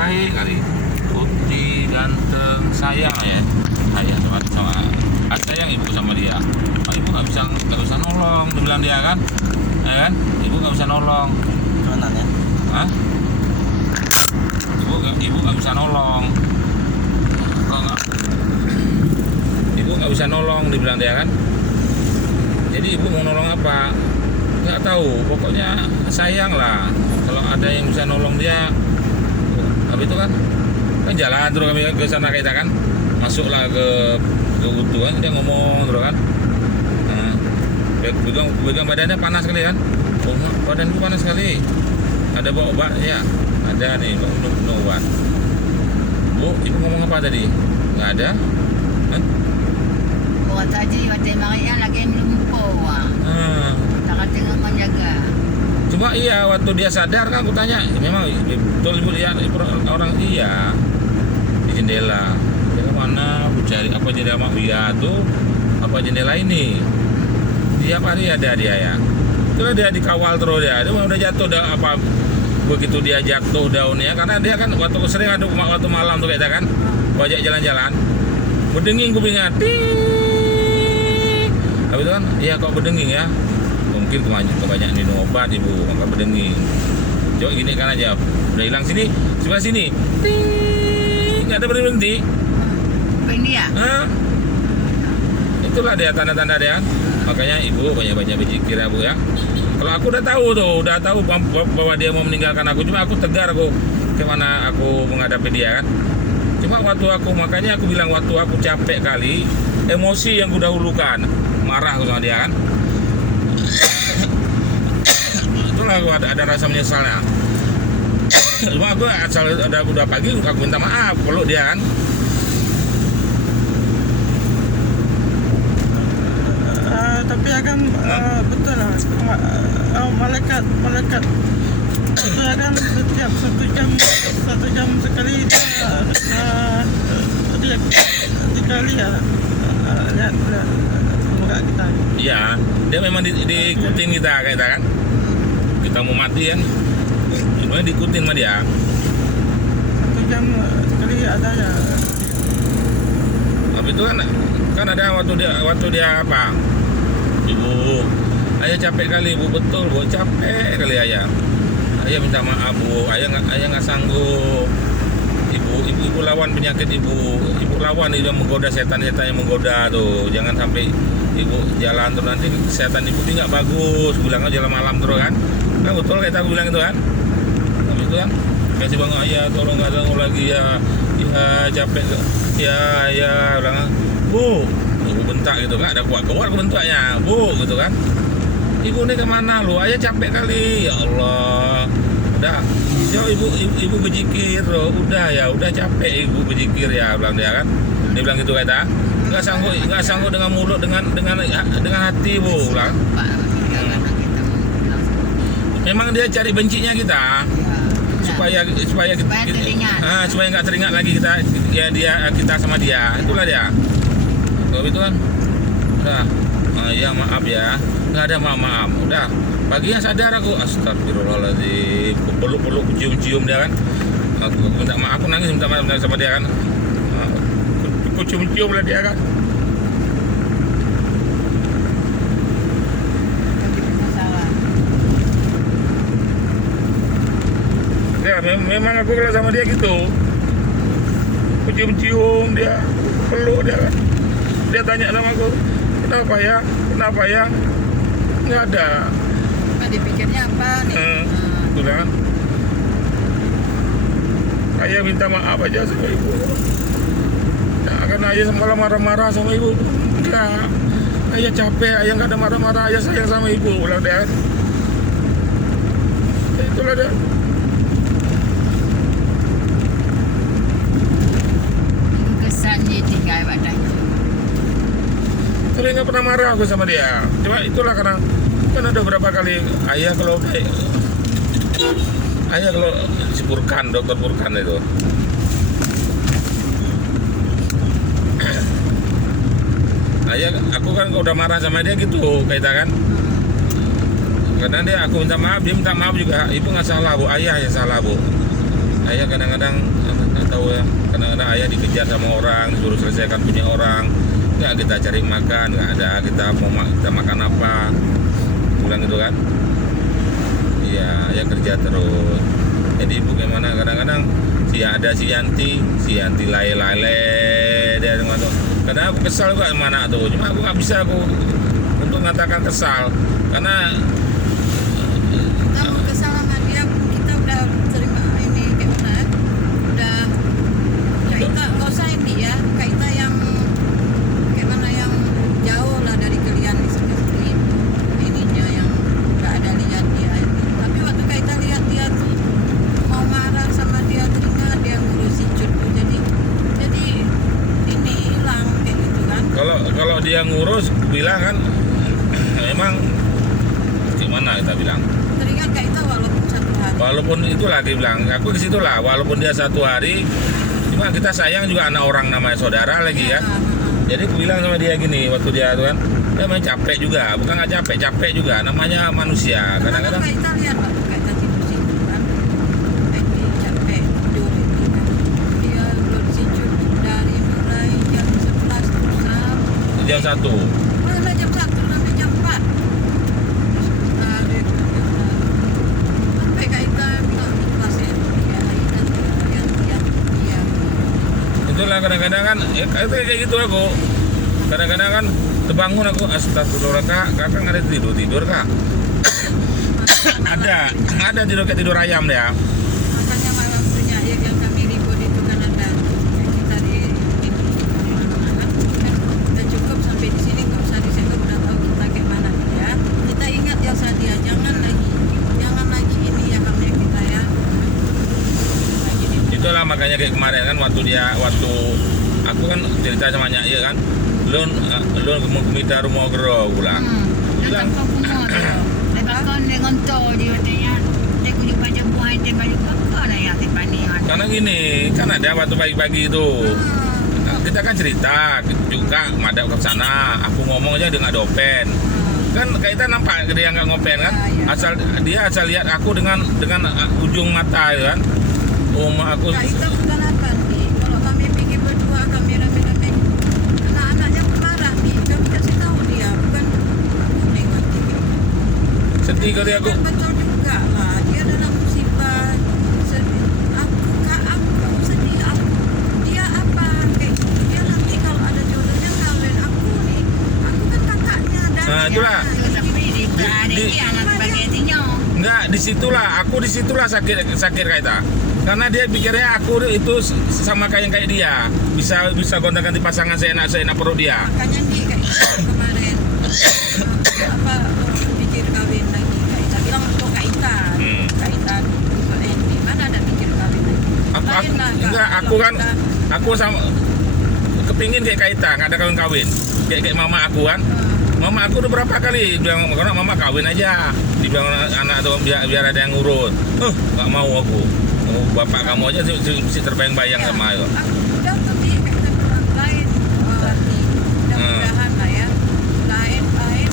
baik kali, putih, ganteng, sayang ya. Ayah sama sayang ibu sama dia. Oh, ibu nggak bisa nolong, dibilang dia kan, ya kan? Ibu nggak bisa nolong. Gimana ya? Hah? Ibu nggak bisa nolong. Kalau nggak, ibu nggak bisa nolong, dibilang dia kan. Jadi ibu mau nolong apa? Nggak tahu. Pokoknya sayang lah. Kalau ada yang bisa nolong dia, tapi itu kan jalan terus kami ke sana kita kan, masuklah ke Utu kan, dia ngomong terus kan. Nah, pegang badannya panas sekali kan. Oh, badanku panas sekali. Ada bawa obat ya? Ada nih, minum obat. Bu, ibu ngomong apa tadi? Nggak ada? Kan? Buat saja waktu makanya lagi minum kowa. Tak tengah menjaga. Cuma iya waktu dia sadar kan aku tanya, memang betul ibu lihat orang iya di jendela. Jendela mana? Aku cari apa jendela mak iya tuh? Apa jendela ini? Tiap hari ada dia ya. Itulah dia dikawal terus dia. Dia udah jatuh udah apa? Begitu dia jatuh daunnya, karena dia kan waktu sering ada waktu malam tuh kita kan, wajak jalan-jalan, berdenging kupingnya, ting. Tapi itu kan, iya kok berdenging ya, mungkin kebanyakan minum obat ibu, maka berdenging. Coba gini kan aja, udah hilang sini, sebelah sini, ting, nggak ada berhenti. Ini ya? Itulah dia tanda-tanda dia. Makanya ibu banyak-banyak berzikir ya bu ya. Kalau aku udah tahu bahwa dia mau meninggalkan aku, cuma aku tegar aku kemana aku menghadapi dia kan. Cuma makanya aku bilang waktu aku capek kali, emosi yang kudahulukan, marah aku sama dia kan. Itulah aku ada rasa menyesalnya. Cuma aku asal udah pagi aku minta maaf, peluk dia kan. Tapi akan betul lah, malaikat itu akan setiap satu jam sekali dia dikali ya lihat muka kita. Iya, dia memang diikutin kita kan. Kita mau mati kan, sebenarnya diikutin sama dia. 1 jam sekali ada ya. Tapi itu kan ada waktu dia apa? Ibu, ayah capek kali ibu, betul bu, capek kali ayah. Ayah minta maaf bu, ayah nggak sanggup. Ibu lawan penyakit ibu lawan itu yang menggoda setan yang menggoda tuh. Jangan sampai ibu jalan terus nanti kesehatan ibu ini nggak bagus. Bilang aja jalan malam terus kan. Nah betul kayak aku bilang itu kan. Tapi itu kan, kasih bang ayah tolong nggak sanggup lagi ya. Ya capek ya bilang bu. Ibu bentak gitu kan, ada keluar bentaknya, bu gitu kan. Ibu ini kemana lu? Ayah capek kali, ya Allah. Udah, yo ibu berzikir, udah capek ibu berzikir ya, bilang dia kan. Dia bilang gitu kata, nggak sanggup dengan mulut dengan hati bu, bilang. Memang dia cari bencinya kita, supaya nggak teringat lagi kita sama dia, itulah dia. Kalau itu kan udah ya maaf ya, nggak ada maaf udah paginya sadar aku, astagfirullahaladzim, aku peluk cium dia kan, aku minta maaf, aku nangis minta maaf sama dia kan, aku cium lah dia kan. Ya memang aku kalau sama dia gitu, aku cium dia, peluk dia kan. Dia tanya sama aku, kenapa ya, nggak ada. Nah, dipikirnya apa nih? Itu kan, ayah minta maaf aja sama ibu. Nah, karena ayah semalam marah-marah sama ibu. Enggak, ayah capek, ayah nggak ada marah-marah, ayah sayang sama ibu, bilang dia. Itulah dia. Kesannya tinggal badan. Tapi nggak pernah marah aku sama dia. Cuma itulah karena kan ada beberapa kali ayah kalau si Purkan, dokter Purkan itu, aku kan udah marah sama dia gitu kayak kan. Karena aku minta maaf, dia minta maaf juga. Ibu nggak salah bu, ayah yang salah bu. Ayah kadang-kadang nggak tahu ya, kadang-kadang ayah dikejar sama orang, disuruh selesaikan punya orang, nggak kita cari makan, nggak ada, kita kita makan apa, pulang gitu kan. Iya, ayah kerja terus. Jadi bagaimana kadang-kadang si Yanti lale dia tuh. Kadang aku kesal juga sama anak tuh, cuma aku nggak bisa aku untuk mengatakan kesal karena Kamu kesal sama dia, kita udah terima ini gimana? Udah kita nggak usah ini ya, kita yang gimana yang jauh lah dari kalian di sini ininya yang nggak ada lihat dia. Tapi waktu kita lihat dia tuh mau marah sama dia, teringat dia ngurusi cucu, jadi ini hilang kayak gitu kan. kalau dia ngurus bilang kan memang gimana kita bilang. Teringat kita walaupun satu hari. Walaupun itu lagi bilang, aku di situ lah. Walaupun dia 1 hari, cuma kita sayang juga anak orang namanya saudara lagi kan. Jadi aku bilang sama dia gini, waktu dia tuh kan, dia main capek juga, bukan nggak capek juga. Namanya manusia. Kadang-kadang kita lihat waktu kita tidur situ kan, ini capek tidur ini kan. Dia belum situ dari mulai jam 11 tuh sampai jam 1. mulai jam 1 sampai jam 4. Sampai kita bilang ikhlas ya, dia. Itulah kadang-kadang kan, ya kayak gitu aku. Kadang-kadang kan terbangun aku, astagfirullah kakak nggak ada tidur kak. ada tidur ayam dia. Makanya malam punya yang kami ribut itu kan ada kita di mana-mana kan udah cukup sampai di sini, nggak usah disegel, udah tahu kita kayak mana ya. Kita ingat ya Sadia, jangan lagi ini ya kami kita ya. Lagi ini. Itulah makanya kayak kemarin kan waktu aku kan cerita sama Nyak ya kan, lu mau minta rumah gero pulang. Dan tanpa kumur tu. Lepas dia ngontol dia katanya, dia kulit baca buah dia balik bakar lah ya depan ni. Karena gini, kan ada waktu pagi-pagi itu kita kan cerita juga madap ke sana. Aku ngomong aja dia nggak dopen. Kan kita nampak dia nggak ngopen kan? Asal lihat aku dengan ujung mata ya kan. Aku Kak Ita bukan apa nih, kalau kami pergi berdua kami rame-rame anak-anaknya marah nih, kami kasih tahu dia bukan aku nengok TV. sedih kali aku. Kan betul juga lah, dia dalam musibah sedih. Aku sedih, dia apa kayak gitu. Dia nanti kalau ada jodohnya kawin aku nih, aku kan kakaknya dan Nah, itulah. Tapi dia ada dia anak sebagai tinyo. Enggak, aku disitulah sakit kaita. Karena dia pikirnya aku itu sama kayak dia, bisa gonta-ganti pasangan seenak perut dia. makanya nih kayak gitu kemarin apa pikir kawin lagi. Kak Ita bilang untuk Kak Ita, Kak Ita untuk Andy mana ada pikir kawin lagi. Lain lah, Kak. Enggak, aku sama kepingin kayak Kaita, nggak ada kawin kayak mama aku kan. Mama aku udah berapa kali bilang, karena mama kawin aja, dibilang anak tuh biar ada yang ngurus. Nggak mau aku. Bapak kamu aja sih terbayang-bayang sama ayo. Aku udah tadi Kak Ita bilang lain mati. Mudah-mudahan lah ya. Lain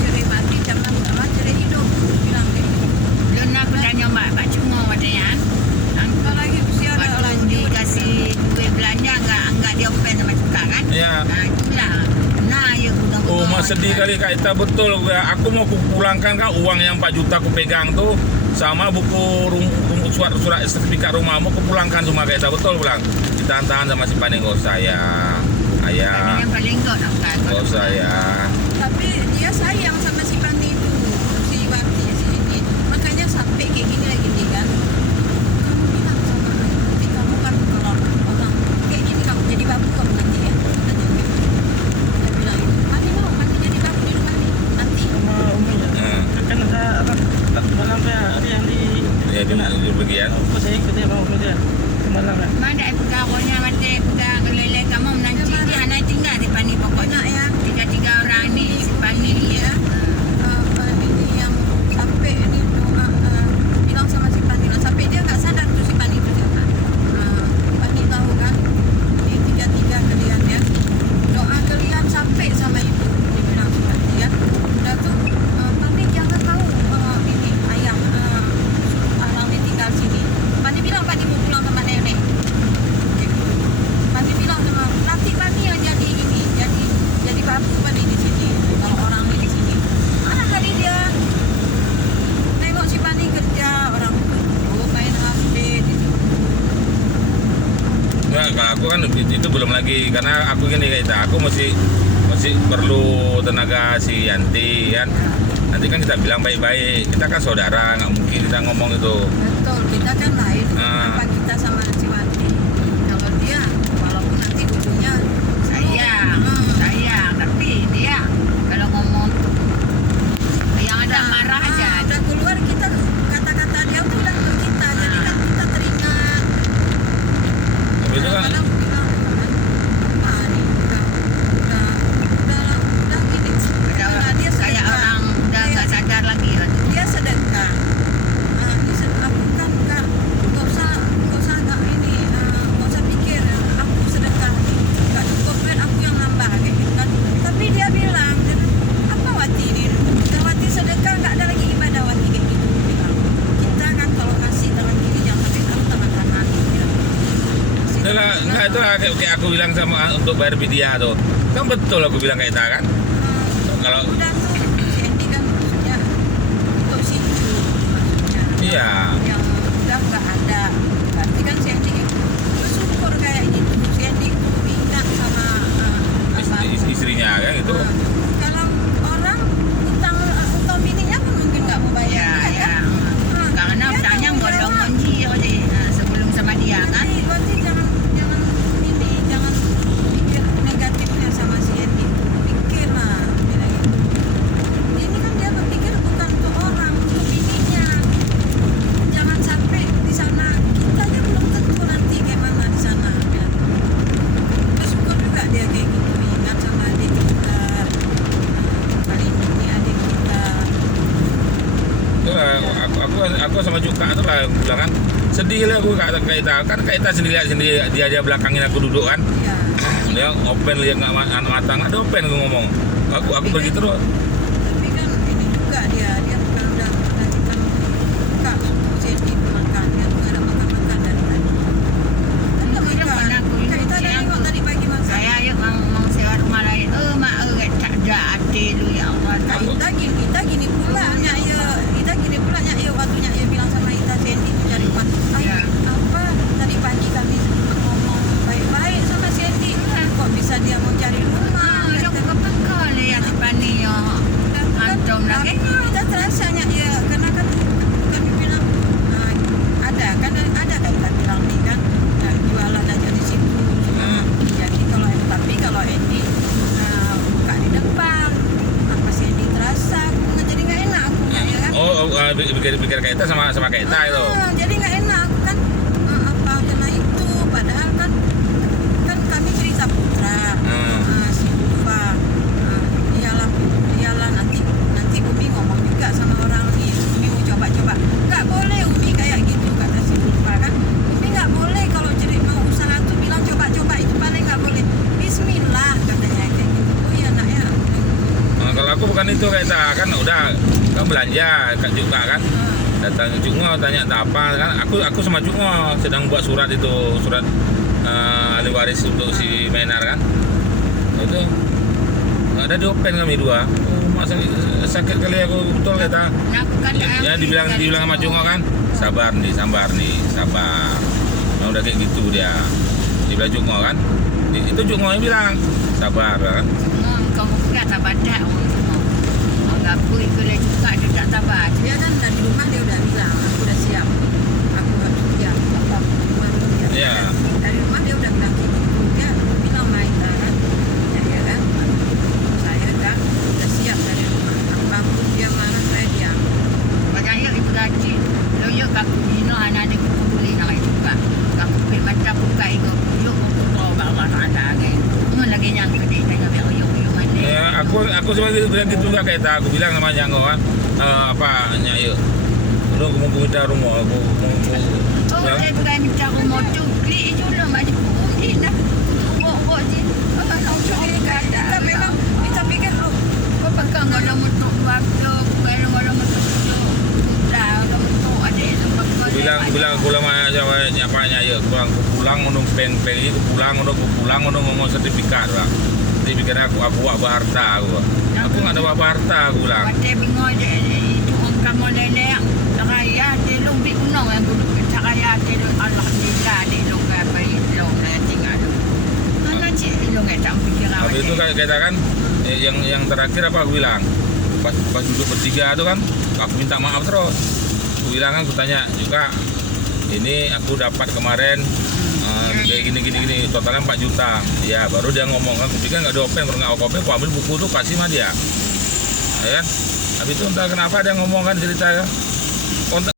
cerai mati jangan sama cerai hidup. Bilang kayak gitu. Dan aku tanya Mbak Cungo katanya. Apalagi usia ada Waktu orang dikasih duit belanja enggak diopen sama cuka kan? Iya. Nah itulah. Nah ya udah. Mak sedih kali Kak Ita, betul. Aku mau pulangkan kan uang yang 4 juta aku pegang tuh sama buku surat sertifikat rumahmu aku pulangkan semua Kak Ita, betul pulang. Ditahan-tahan sama si Paning, nggak usah ya. Ayah. Yang paling kau nak Nggak usah ya. Tapi dia sayang sama si Pani itu, si Wati, si ini. Makanya sampai kayak gini lagi nih kan. Kamu bilang sama nanti kamu kan kalau orang kayak gini kamu jadi babu kamu nanti ya. Dia bilang itu. Mati jadi babu di rumah nih nanti. Sama umumnya. Kan ada apa? Malam ya, ada yang di Ya di bagian. Aku saya ikut dia mau kerja semalam ya. Mana pegawainya mati pegang kelele kamu nanti dia anak tinggal di Pani pokoknya ya. Tiga orang ni si Pani ya. Ini yang sampai ini doa bilang sama si Pani lah. Sampai dia nggak sadar tuh si Pani itu siapa. Pani tahu kan. Ini tiga kalian ya. Doa kalian sampai sama ibu. Dibilang si Pani ya. Udah tuh Pani jangan mau ini ayam orang yang tinggal sini. Pani bilang Pani mau pulang sama nenek. aku kan itu belum lagi karena aku gini kita, aku masih perlu tenaga si Yanti kan. Nanti kan kita bilang baik-baik, kita kan saudara, nggak mungkin kita ngomong itu. Betul, kita kan lain. Ah. Apa kita sama si Wati? Kalau dia, walaupun nanti ujungnya Sayang, sayang. Tapi dia kalau ngomong yang ada marah aja. udah keluar kita kata-kata dia tuh udah ke kita, jadi kan kita teringat. Tapi itu kan Kadang-kadang bilang, apa nih? Udah gini. Karena dia Kayak sedekah. orang udah nggak sadar lagi. Dia sedekah. Aku kan nggak usah nggak ini, nggak usah pikir aku sedekah nih, nggak cukup kan aku yang nambah kayak gitu kan. Tapi dia bilang, apa Wati ini? Wati sedekah nggak ada lagi ibadah Wati kayak gitu. Dia bilang. Kita kan kalau kasih tangan kiri jangan pakai tangan kanan. Dia bilang. Kasih itu lah, tangan nggak itu lah kayak aku bilang sama untuk bayar vidya tuh. Kan betul aku bilang kayak itu kan. Kalau udah tuh si Andy kan maksudnya untuk si Cu maksudnya iya. yang udah nggak ada, berarti kan si Andy bersyukur kayak gitu. Si Andy minta sama Istrinya kan itu. kalau orang utang bininya pun mungkin nggak mau bayar Ya, ya. Karena dia utangnya tanggung nggak jawab. kunci sebelum sama dia kan. Berarti jangan pikir negatifnya sama si Andy, pikir lah bilang gitu. Ini kan dia berpikir bukan untuk orang, untuk bininya. Jangan sampai di sana kita aja belum tentu nanti kayak mana di sana. Bilang. Bersyukur juga dia kayak gitu, ingat sama adik kita, melindungi adik kita. Itu lah, aku sama Cuka itu lah bilang kan sedih lah aku kata Kaita kan Kaita sendiri dia belakangin aku duduk kan. Ya. Dia open lihat nggak mata nggak ada open aku ngomong. Aku pergi terus. Tapi kan ini juga dia kan udah kita buka jadi makan dia tuh ada makan dari tadi. Kan Aku bilang makan. pada aku ini Kita ada siang. tengok tadi pagi makan. Saya yuk mau sewa rumah lain. Mak tak ada hati lu ya Allah. Kita gini pula nya kita gini pula nya waktu nya bilang sama kita Sandy itu cari uang. Ya. Apa tadi pagi kami ngomong baik-baik sama Sandy. Kok bisa dia mau cari rumah? Udah Kata- kepekal ya Tipani ya. Antum lagi. kita terasa ya karena kan kami bilang ada kita bilang nih kan jualan aja di situ. Jadi kalau Andy buka di depan apa sih Andy terasa aku jadi nggak enak aku ya kan. Pikir Kaita sama Kaita itu. Jadi nggak enak aku kan apa kena itu padahal kan kami cerita Putra si Ufa iyalah nanti Umi ngomong juga sama orang nih Umi mau coba-coba nggak boleh Umi kayak gitu kata si Ufa kan Umi nggak boleh kalau mau usaha tuh bilang coba-coba itu paling nggak boleh Bismillah katanya kayak gitu. Oh iya nak ya. Kalau aku bukan itu Kaita kan udah kan belanja Kak juga kan. Datang Cungo tanya tak apa kan. Aku sama Cungo sedang buat surat ahli waris untuk si Menar kan. Itu ada di open kami dua. Masa sakit kali aku betul kata. Ya dibilang sama Cungo kan. Sabar nih. Nah, udah kayak gitu dia. Dibilang Cungo kan. Itu Cungo yang bilang sabar kan. Kau buka tak baca orang semua. Orang aku ikut juga dia tak tabat. Dia kan dari rumah dia udah bilang aku udah siap aku harus siap apa baru dia Iya. dari rumah dia udah bilang gitu dia bilang main kan ya kan saya udah siap dari rumah apapun dia marah saya diam. Padahal ibu gaji. Lo yuk aku bina anak ada kita boleh nak juga. Aku pergi macam buka ikut yuk aku bawa ada lagi. Lagi yang gede tengah biar yuk mana. Ya, aku sebagai bilang gitu juga kayak aku bilang sama Nyango kan apa Nyak yuk lu mau minta rumah aku Oh, saya bukan minta rumah tu. Klik dulu mak dia pergi dah. Buat je. Kau curi Kita memang kita pikir lu kau pegang kalau motor waktu, kalau motor tu, dah kalau motor ada bilang pulang sama apa Nyak yuk pulang untuk peng-peng itu pulang untuk ngomong sertifikat lah. Sertifikat aku buat harta aku nggak ada buat harta aku bilang. Pate bingung je itu orang kamu nenek raya dia lebih unang yang dulu raya dia alhamdulillah dia lu apa itu tinggal kayak kita kan yang terakhir apa aku bilang pas duduk bertiga tuh kan aku minta maaf terus. Aku bilang kan, aku tanya juga, ini aku dapat kemarin kayak gini totalnya 4 juta. Ya baru dia ngomong kan, aku pikir nggak ada open, kalau nggak open aku ambil buku tuh kasih sama dia, ya kan. Habis itu entah kenapa dia ngomong kan ceritanya,